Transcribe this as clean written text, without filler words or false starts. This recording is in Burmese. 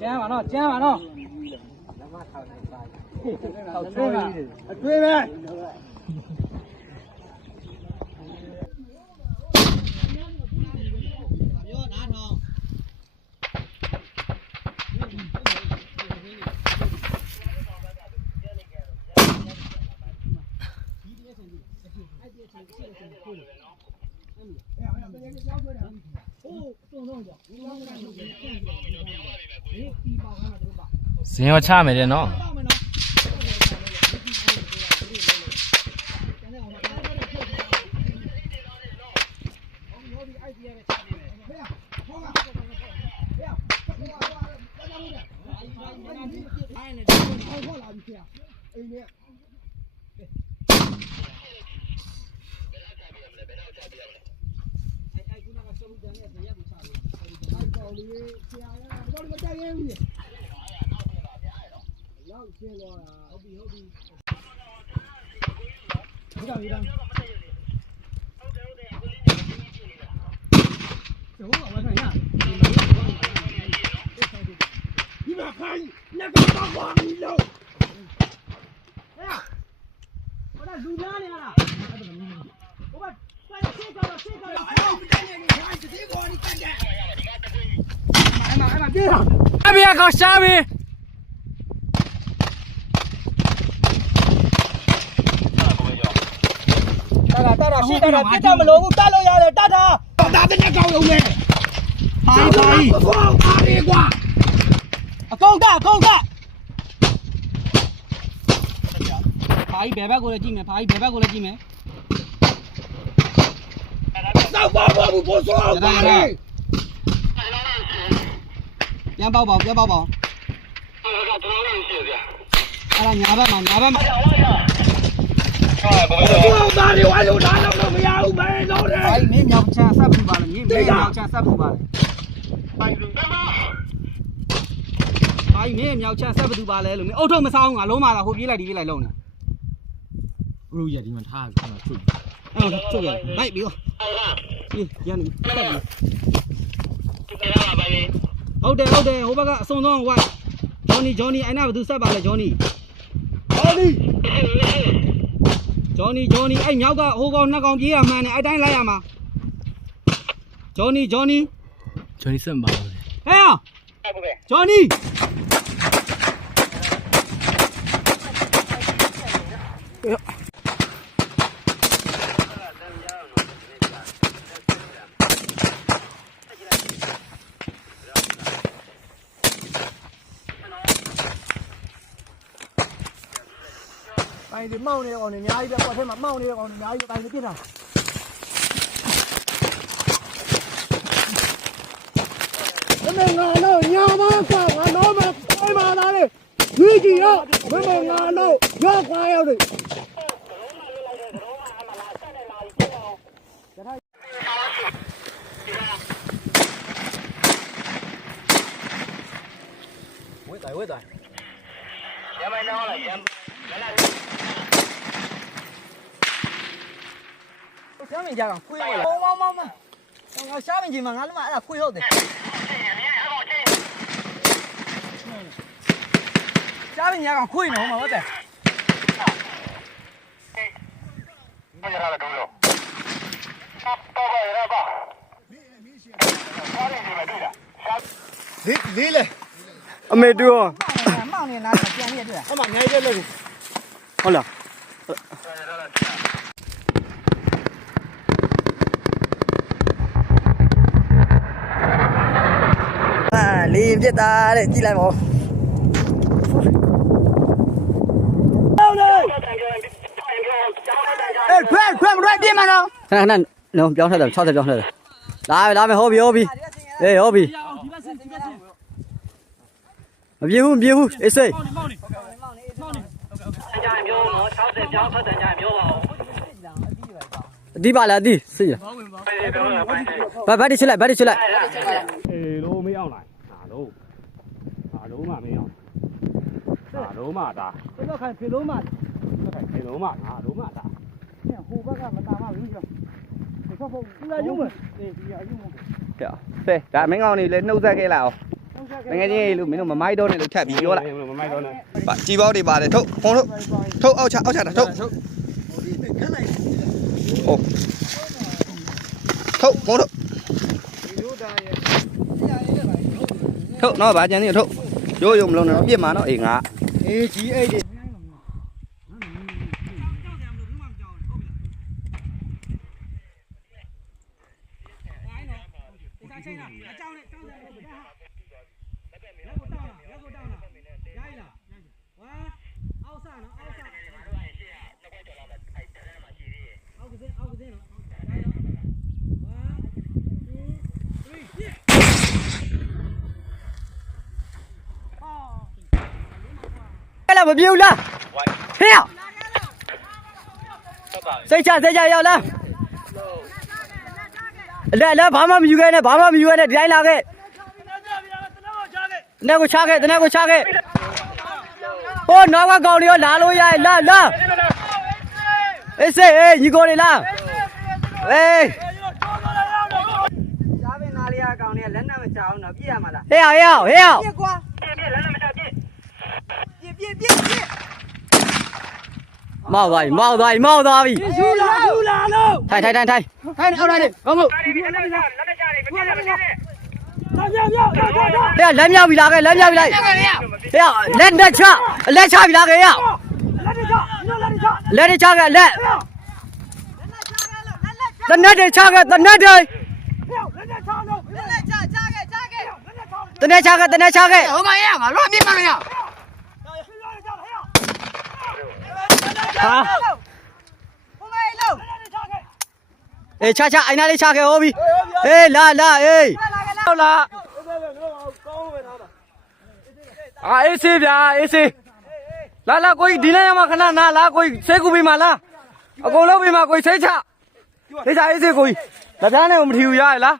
ကျန်းပါနော်ကျန်းပါနော်တွေးပါတွေးပဲဇင်ရောချမယ်တဲ့နော်အဘိယကောရှားပြီတာရှိတာပြစ်တာမလို့ဘူးတတ်လို့ရတယ်တတ်တာဒါတဲ့နဲ့ကောင်းလုံးနဲ့ဘာကြီးဘာရီကွာအကုန်ကဘာကြီးဘယ်ဘက်ကိုလဲကြည့်မယ်ဘာကြီးဘယ်ဘက်ကိုလဲကြည့်မယ်တော့ဘာဘူးပို့စောပါလေပြန်ပေါက်ပါအဲ့ဒါညာဘက်မှာဘာတွေဝါလို့လာတော့မရဘူးပဲတော့တယ်အဲ့မင်းမြောက်ချဆက်ပူပါလေမင်းမြောက်ချဆက်ပူပါလေဘာကြီးမင်းမြောက်ချဆက်ပူပါလေလို့မင်းအုတ်ထုတ်မဆောင်ငါလုံးမလာဟိုပြေးလိုက်ဒီပြေးလိုက်လုံးနေဘလို့ရဒီမှာထားပြီးတော့ထုတ်ထုတ်ရလိုက်ပြီးတော့ဒီရန်တက်ပြီးဟုတ်တယ်ဟိုဘက်ကအစုံဆုံးဟိုကဂျော်နီအဲ့နာဘယ်သူဆက်ပါလဲဂျော်နီအဲ့မြောက်ကဟိုကောင်နှစ်ကောင်ပြေးရမှန်းနဲ့အဲ့တိုင်းလိုက်ရမှာဂျော်နီစက်မပါဘူးဟဲ့ဂျော်နီတိုင်းဒီမောင်းနေတဲ့ကောင်တွေအများကြီးပဲကွက်ထဲမှာမောင်းနေတဲ့ကောင်တွေအများကြီးပဲတိုင်းပြစ်တာမင်းငါလို့ညာမကငါတော့မပိုင်ပါလားလေရွေးကြည့်ရောမင်းငါလို့ရောက်ခွာရောက်တယ်ဝေးတိုင်းရမိုင်းတော့လားရမ်းရှားမင်းကြကောင်ခွေးဟုတ်လားမောင်းငါရှားမင်းကြီးမှာငါလည်းမအဲ့ဒါခွေးဟုတ်တယ်ရှားမင်းကြကောင်ခွေးနော်မဟုတ်တယ်မရလာတော့လို့တော့ရပါလေးလေအမေတူရောမောင်းနေလားပြန်ရတွေ့အမငိုင်းပြလို့ဟုတ်လားလေးပြစ်တာတဲ့ကြည့်လိုက်ပါဦးဖက်မရိုက်ပြင်းမနော်ခဏလုံးပြောင်းထက်တယ်60ပြောင်းထက်တယ်လာမယ်ဟောပြီဟောပြီမပြေဘူးအေးစိတ်ကြမျိုးနော်60ပြောင်းထက်တယ်ကြမျိုးပါဦးအဒီပါလားအဒီစိတ်ရဘတ်တိချလိုက်အေးလို့မရောက်လိုက်ဟာလုံးမမင်းအောင်ဟာလုံးမဒါတော့ခိုင်ဖေလုံးမဒါဟိုဘက်ကမတာမဘူးကျော်ဒီဆော့ဖ ဖေဒါမင်းကောင်နေလဲနှုတ်ဆက်ခဲ့လိုက်အောင်ငယ်ချင်းလို့မင်းတို့မမိုက်တော့နဲ့လို့ထပ်ပြီးပြောလိုက်မမိုက်တော့နဲ့ကြီးပေါက်တွေပါတယ်ထုတ်ဖုံးထုတ်အောက်ချတာထုတ်ဟုတ်ထုတ်ဖုံးထုတ်နော်ဗာကျန်နေထုတ်ရိုးမလုံးနဲ့ပြစ်မှာနော်အေးငါအေးကြီးအဲ့ဒီမပြေဘူးလားဟေ့စိတ်ချရောက်လားလဲဘာမှမယူခဲ့နဲ့ဒီတိုင်းလာခဲ့တနေ့ကိုချခဲ့ဟိုနောက်ကကောင်တွေရောလာလို့ရလာအေးစေးညီကိုတွေလားအေးရှားပင်သားလေးကကောင်တွေကလက်နက်မချအောင်တော့ပြည့်ရမှာလားဟေ့ပြစ်ကွာပြစ်လက်နက်မချပြစ်မောက်သွားပြီယူလာလို့ထိုင်အောက်လိုက်လေမဟုတ်ဟဲ့လက်မြောက်ပြီလားကဲလက်မြောက်ပြီလိုက်ဟဲ့လက်နဲ့ချလက်ချပြီလားကဲလက်ချကလက်တနက်တွေချကတနက်တွေတနက်ချကဟိုမရငါလွတ်ပြမရဟာအေးချအိုင်နာလေးချခဲ့ဟောပြီအေးလာအေးဟုတ်လားအေးစေးဗျာအေးစေးလာကိုကြီးဒီနေ့မှခဏနာလာကိုကြီးဆေးကူပြီးမှလားအကုန်လုံးပြီးမှကိုကြီးဆေးချအေးစေးကိုကြီးလက်ပြားနဲ့မထီဘူးရရလား